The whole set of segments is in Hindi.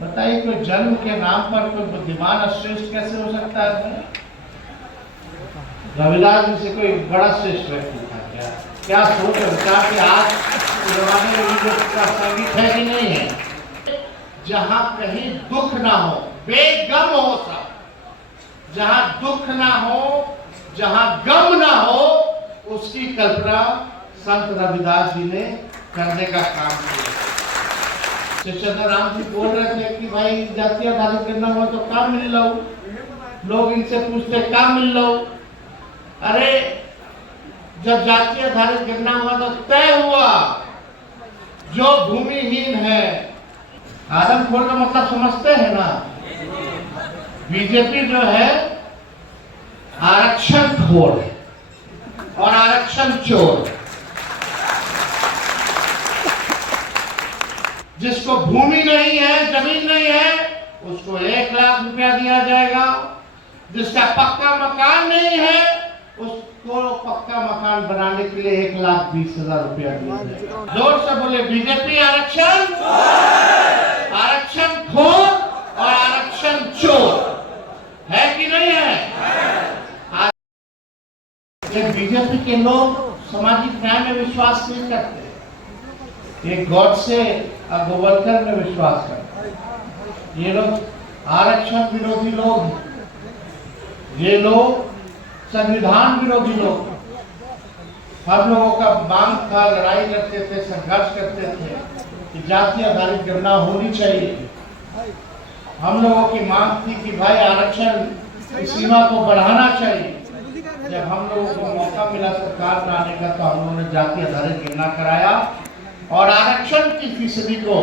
बताइए कोई जन्म के नाम पर कोई बुद्धिमान और श्रेष्ठ कैसे हो सकता है? रविदास जी से कोई बड़ा श्रेष्ठ व्यक्ति था क्या? क्या सोच विचार कि आज जमाने में का संगीत है कि नहीं है? जहाँ कहीं दुख ना हो, बेगम हो सब, जहाँ दुख ना हो, जहाँ गम ना हो, उसकी कल्पना संत रविदास जी ने करने का काम किया। चंद्र राम जी बोल रहे थे कि भाई जातीय आधारित करना हो तो काम मिल लो, लोग इनसे पूछते काम मिल लो। अरे जब जातीय आधारित करना हुआ तो तय हुआ जो भूमिहीन है, आदमखोर का मतलब समझते हैं ना? बीजेपी जो है आरक्षण खोर है और आरक्षण चोर। जिसको भूमि नहीं है, जमीन नहीं है, उसको 1 लाख रुपया दिया जाएगा। जिसका पक्का मकान नहीं है, उसको पक्का मकान बनाने के लिए 1,20,000 रुपया दिया जाएगा। जोर से बोले बीजेपी आरक्षण, आरक्षण खोर और आरक्षण चोर है कि नहीं है? बीजेपी के लोग सामाजिक न्याय में विश्वास नहीं करते, ये गॉडसे और गोवलकर में विश्वास करते हैं। ये लोग आरक्षण विरोधी लोग हैं, ये लोग संविधान विरोधी लोग। हम लोगों का मांग था, लड़ाई करते थे, संघर्ष करते थे कि जाति आधारित गणना होनी चाहिए। हम लोगों की मांग थी कि भाई आरक्षण की सीमा को बढ़ाना चाहिए। जब हम लोगों को मौका मिला सरकार में आने का, तो हम लोगों ने जाति आधारित गणना कराया और आरक्षण की फीसदी को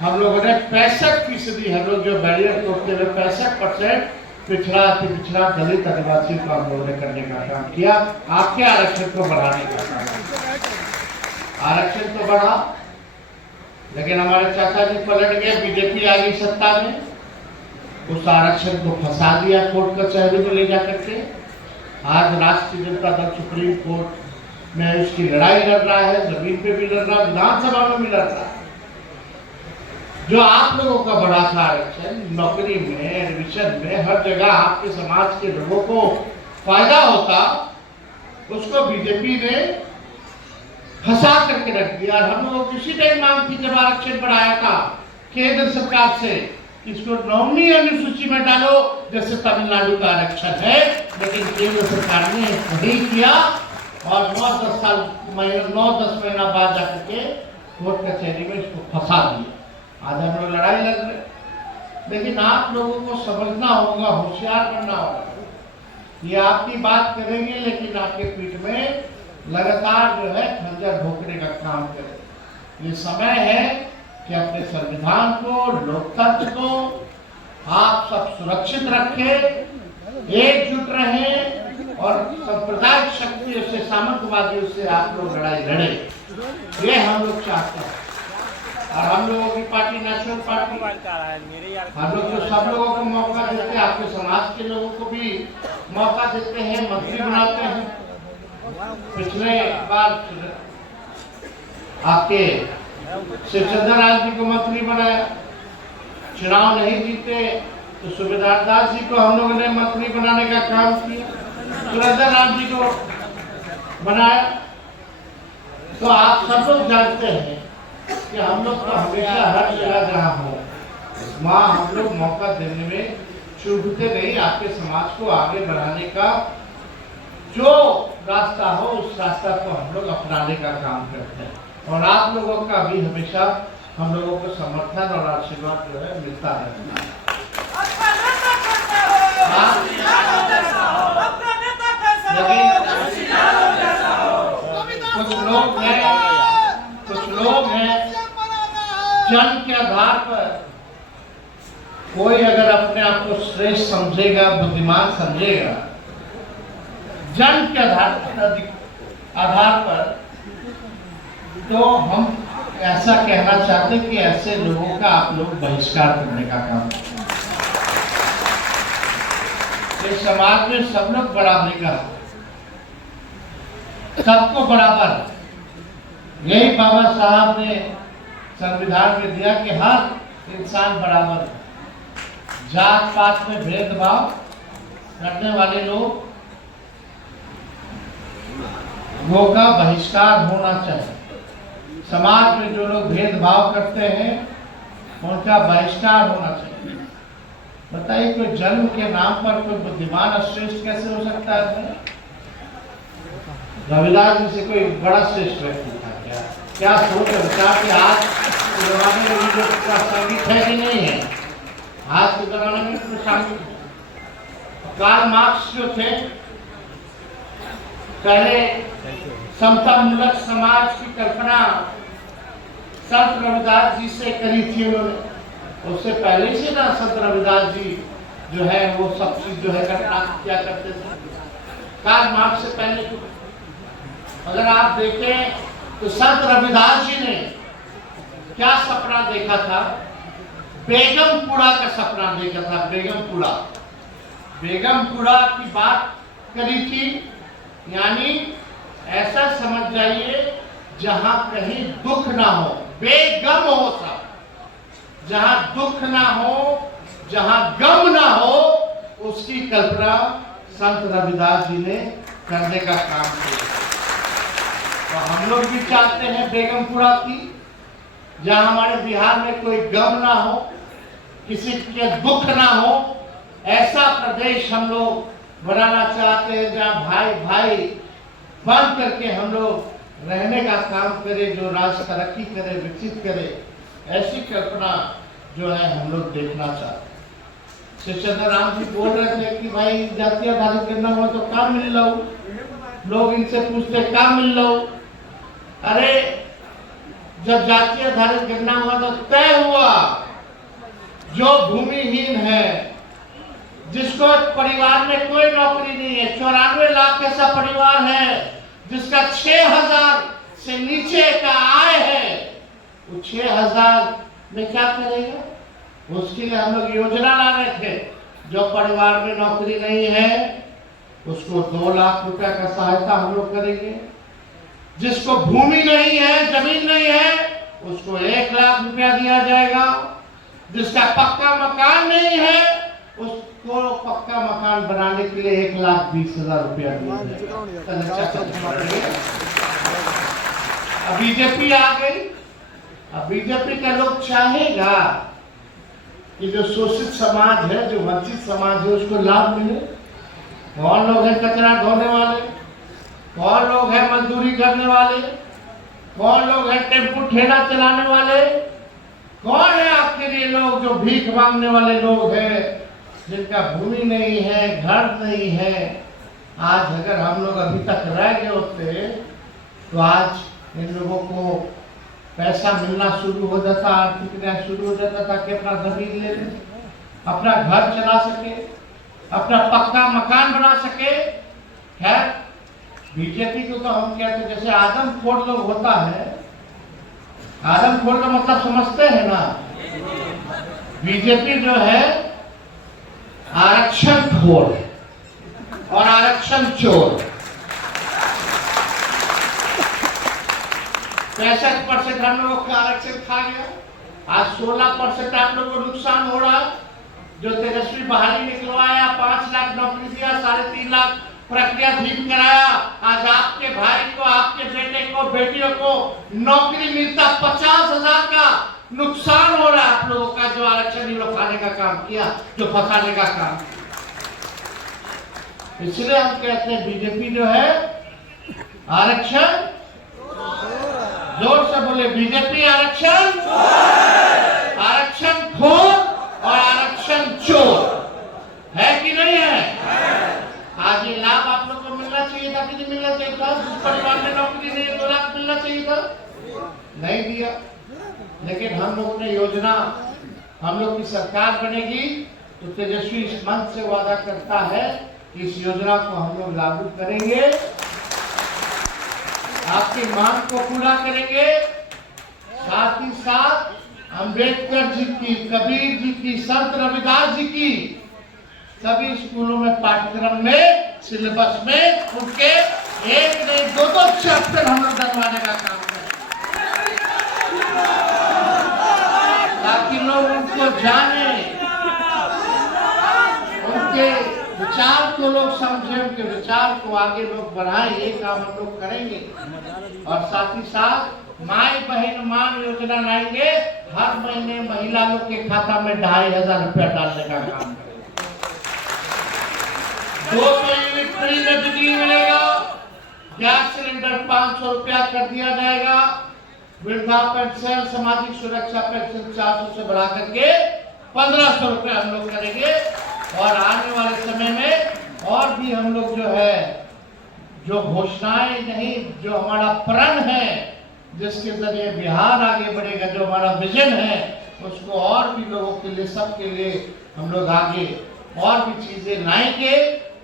हम लोगों ने 65%, हम लोग जो बैरियर तोड़ते हुए 65% पिछड़ा, अति पिछड़ा, दलित, आदिवासी को हम लोगों ने करने का काम किया। आपके आरक्षण को बढ़ाने का काम। आरक्षण तो बढ़ा, लेकिन हमारे चाचा जी पलट गए, बीजेपी आ गई सत्ता में, उस आरक्षण को फंसा दिया कोर्ट कचहरी में ले जाकर के। आज राष्ट्रीय जनता दल सुप्रीम कोर्ट में उसकी लड़ाई लड़ रहा है, जमीन पे भी लड़ रहा है, विधानसभा में भी लड़ रहा है। जो आप लोगों का बड़ा था आरक्षण, नौकरी में, एडमिशन में, हर जगह आपके समाज के लोगों को फायदा होता, उसको बीजेपी ने फंसा करके रख दिया। और हम लोगों की इसी टाइम मांग थी जब आरक्षण बढ़ाया था केंद्र सरकार से, इसको नौवीं अनुसूची में डालो जैसे तमिलनाडु का आरक्षण है, लेकिन केंद्र सरकार ने नहीं किया और 9-10 महीना बाद जाकर के कोर्ट कचहरी में इसको फंसा दिया। आज हम लोग लड़ाई लड़ रहे, लेकिन आप लोगों को समझना होगा, होशियार बनना होगा। ये आपकी बात करेंगे, लेकिन आपके पीठ में लगातार जो है खंजर भोंकने का काम करें। ये समय है कि अपने संविधान को, लोकतंत्र को आप सब सुरक्षित रखें, एकजुट रहें और सांप्रदायिक शक्तियों से, सामंतवादियों से आप लोग लड़ाई लड़े। ये हम लोग चाहते हैं। और हम लोगों की पार्टी नेशनल पार्टी, हम लोग जो सब लोगों को मौका देते हैं, आपके समाज के लोगों को भी मौका देते हैं, मंत्री बनाते हैं। पिछले बार आपके चंद्र राम जी को मंत्री बनाया, चुनाव नहीं जीते तो सुबेदार दास जी को हम लोगों ने मंत्री बनाने का काम किया, चंद्र राम जी को बनाया। तो आप सब लोग जानते हैं कि हम लोग तो हमेशा हर जगह जहाँ हो वहाँ हम लोग मौका देने में चूकते नहीं। आपके समाज को आगे बढ़ाने का जो रास्ता हो, उस रास्ता को हम लोग अपनाने का काम करते हैं। और आप लोगों का भी हमेशा हम लोगों को समर्थन और आशीर्वाद जो है मिलता रहता है। कुछ लोग हैं जन्म के आधार पर, कोई अगर अपने आप को श्रेष्ठ समझेगा, बुद्धिमान समझेगा, जन्म के आधार पर, तो हम ऐसा कहना चाहते कि ऐसे लोगों का आप लोग बहिष्कार करने का काम करें। इस समाज में सब लोग बराबरी का, सबको बराबर, यही बाबा साहब ने संविधान में दिया कि हर इंसान बराबर है। जात पात में भेदभाव करने वाले लोग का बहिष्कार होना चाहिए। समाज में जो लोग भेदभाव करते हैं उनका बहिष्कार होना चाहिए। बताइए, कोई जन्म के नाम पर कोई बुद्धिमान श्रेष्ठ कैसे हो सकता है? रविदास जी से कोई बड़ा श्रेष्ठ व्यक्ति था क्या? क्या सोच विचार कि आज के जमाने में जो संगीत है कि नहीं है? आज के जमाने में तो संगीत। कार्ल मार्क्स जो थे, पहले समता मूलक समाज की कल्पना संत रविदास जी से करी थी उन्होंने। उससे पहले से ना संत रविदास जी जो है वो सब चीज जो है क्या करते थे, कार्ल मार्क्स से पहले। अगर आप देखें तो संत रविदास जी ने क्या सपना देखा था? बेगमपुरा का सपना देखा था। बेगमपुरा की बात करी थी, यानी ऐसा समझ जाइए जहां कहीं दुख ना हो, बेगम हो सब, जहां दुख ना हो, जहां गम ना हो, उसकी कल्पना संत रविदास जी ने करने का काम किया। तो हम लोग भी चाहते हैं बेगमपुरा की, जहां हमारे बिहार में कोई गम ना हो, किसी के दुख ना हो, ऐसा प्रदेश हम लोग बनाना चाहते हैं जहां भाई भाई बन करके हम लोग रहने का काम करें, जो राष्ट्र तरक्की करे, विकसित करे। ऐसी कल्पना जो है हम लोग देखना चाहते हैं। श्री चंद्रराम जी बोल रहे थे कि भाई जातीय आधारित करना हुआ तो काम मिल लो। लोग इनसे पूछते काम मिल लो। अरे जब जातीय आधारित करना हुआ तो तय हुआ, जो भूमिहीन है, जिसको परिवार में कोई नौकरी नहीं है, 94 लाख ऐसा परिवार है जिसका 6000 से नीचे का आय है, वो 6000 में क्या करेगा? उसके लिए हम लोग योजना ला रहे थे। जो परिवार में नौकरी नहीं है उसको 2 लाख रुपया का सहायता हम लोग करेंगे। जिसको भूमि नहीं है, जमीन नहीं है, उसको 1 लाख रुपया दिया जाएगा। जिसका पक्का मकान नहीं है उसको पक्का मकान बनाने के लिए 1,20,000 रुपया दिया जाएगा। अब बीजेपी आ गई। अब बीजेपी का लोग चाहेगा कि जो शोषित समाज है, जो वंचित समाज है, उसको लाभ मिले। कौन लोग हैं कचरा ढोने वाले? कौन लोग हैं मजदूरी करने वाले? कौन लोग हैं टेम्पू ठेला चलाने वाले? कौन है आखिर ये लोग जो भीख मांगने वाले लोग हैं, जिनका भूमि नहीं है, घर नहीं है? आज अगर हम लोग अभी तक रह गए होते तो आज इन लोगों को पैसा मिलना शुरू हो जाता, आर्थिक न्याय शुरू हो जाता था कि अपना जमीन ले ले, अपना घर चला सके, अपना पक्का मकान बना सके। खैर, बीजेपी को तो हम कहते हैं जैसे आदमखोर लोग होता है। आदमखोर का मतलब समझते हैं ना? बीजेपी जो है आरक्षण खोर और आरक्षण चोर। 65% हम लोगों का आरक्षण खा गया। आज 16% आप लोगों को नुकसान हो रहा। जो तेजस्वी बहाली निकलवाया, 5 लाख नौकरी दिया, 3.5 लाख प्रक्रिया धीम कराया, आज आपके भाई को, आपके बेटे को, बेटियों को नौकरी मिलता 50,000 का नुकसान हो रहा है आप लोगों का। जो आरक्षण ही लोग खाने का काम किया, जो फंसाने का काम किया। इसलिए हम कहते हैं बीजेपी जो है आरक्षण, जोर से बोले, बीजेपी आरक्षण, आरक्षण खोर और आरक्षण चोर है कि नहीं है? आज ये लाभ आप लोग को मिलना चाहिए था कि नहीं मिलना चाहिए था? जिस परिवार में नौकरी नहीं है 2 लाख मिलना चाहिए था, नहीं दिया। लेकिन हम लोगों ने योजना, हम लोग की सरकार बनेगी तो तेजस्वी इस मंच से वादा करता है कि इस योजना को हम लोग लागू करेंगे, आपकी मांग को पूरा करेंगे। साथ ही साथ अंबेडकर जी की, कबीर जी की, संत रविदास जी की सभी स्कूलों में, पाठ्यक्रम में, सिलेबस में उनके 1 नहीं 2 चैप्टर हम लोग डलवाने का काम करें, ताकि लोग उनको जाने, उनके विचार को लोग समझे, उनके विचार को आगे लोग बढ़ाएं, ये काम हम लोग करेंगे। और साथ ही साथ माई बहन मान योजना लाएंगे, हर महीने महिला लोग के खाता में 2500 रुपया डालने का काम करेंगे। 200 यूनिट फ्री में बिजली मिलेगा, गैस सिलेंडर 500 रुपया कर दिया जाएगा, वृद्धा पेंशन, सामाजिक सुरक्षा पेंशन 400 से बढ़ा करके 1500 रुपया हम लोग करेंगे। और आने वाले समय में और भी हम लोग जो है, जो घोषणाएं नहीं, जो हमारा प्रण है, जिसके जरिए बिहार आगे बढ़ेगा, जो हमारा विजन है, उसको और भी लोगों के लिए, सबके लिए हम लोग आगे और भी चीजें लाएंगे,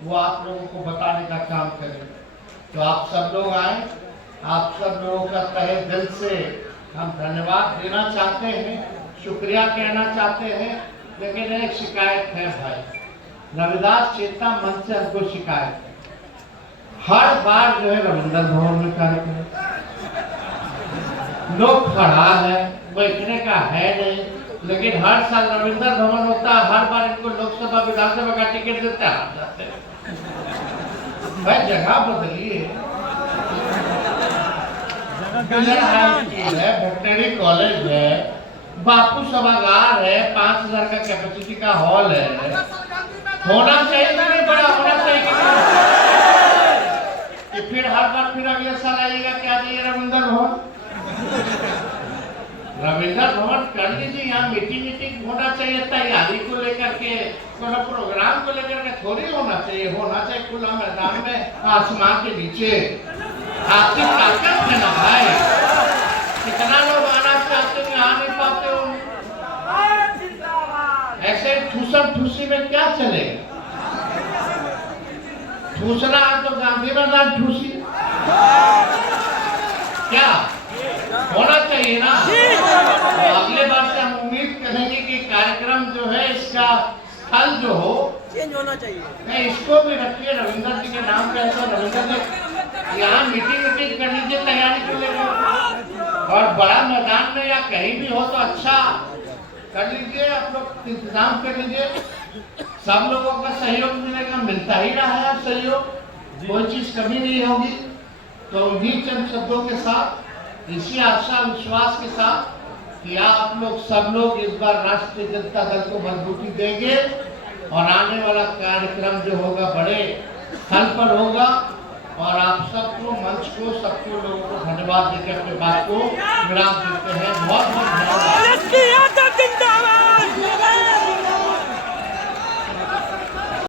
वो आप लोगों को बताने का काम करेंगे। तो आप सब लोग आए, आप सब लोगों का तहे दिल से हम धन्यवाद देना चाहते हैं, शुक्रिया कहना चाहते हैं। लेकिन एक शिकायत है भाई, रविदास चेतना मंच से हमको शिकायत है, हर बार जो है रविंद्र भवन में कार्यक्रम, लोग खड़ा है, बैठने का है नहीं, लेकिन हर साल रविंद्र भवन होता है, हर बार इनको लोकसभा विधानसभा का टिकट देते हार जाते हैं। भाई जगह बदलिए, है, वेटनरी कॉलेज है, बापू सभागार है, 5000 का कैपेसिटी का हॉल है, होना चाहिए नहीं, बड़ा होना चाहिए कि फिर हर बार फिर अगले साल आइएगा, क्या चाहिए रविंद्र भवन, रविंद्र भवन कर लीजिए। यहाँ मीटिंग होना चाहिए, तैयारी को लेकर के, प्रोग्राम को लेकर के थोड़ी होना चाहिए खुला मैदान में, आसमान के नीचे। आपकी ताकत है ना भाई, कितना लोग आना चाहते हैं, आ नहीं पाते हो, ऐसे ठूसम ठूसी में क्या चलेगा? ठूसना है तो गांधी मैदान ठूसी, क्या होना चाहिए ना। तो अगले बार से हम उम्मीद करेंगे कि कार्यक्रम जो है, इसका स्थल जो हो चेंज होना चाहिए, नहीं इसको भी रखिए रविंद्र जी के नाम पे, ऐसा रविंद्र जी यहाँ मीटिंग कर लीजिए तैयारी को लेकर, और बड़ा मैदान में या कहीं भी हो तो अच्छा कर लीजिए, आप लोग इंतजाम कर लीजिए, सब लोगों का सहयोग मिलेगा, मिलता ही रहा है अब सहयोग, कोई चीज कमी नहीं होगी। तो इन्हीं चंद शब्दों के साथ, इसी आशा विश्वास के साथ कि आप लोग सब लोग इस बार राष्ट्रीय जनता दल को मजबूती देंगे, और आने वाला कार्यक्रम जो होगा बड़े स्थल पर होगा, और आप सबको, मंच को, सबको लोगों को धन्यवाद देकर अपने बात को विराम देते हैं। बहुत बहुत धन्यवाद।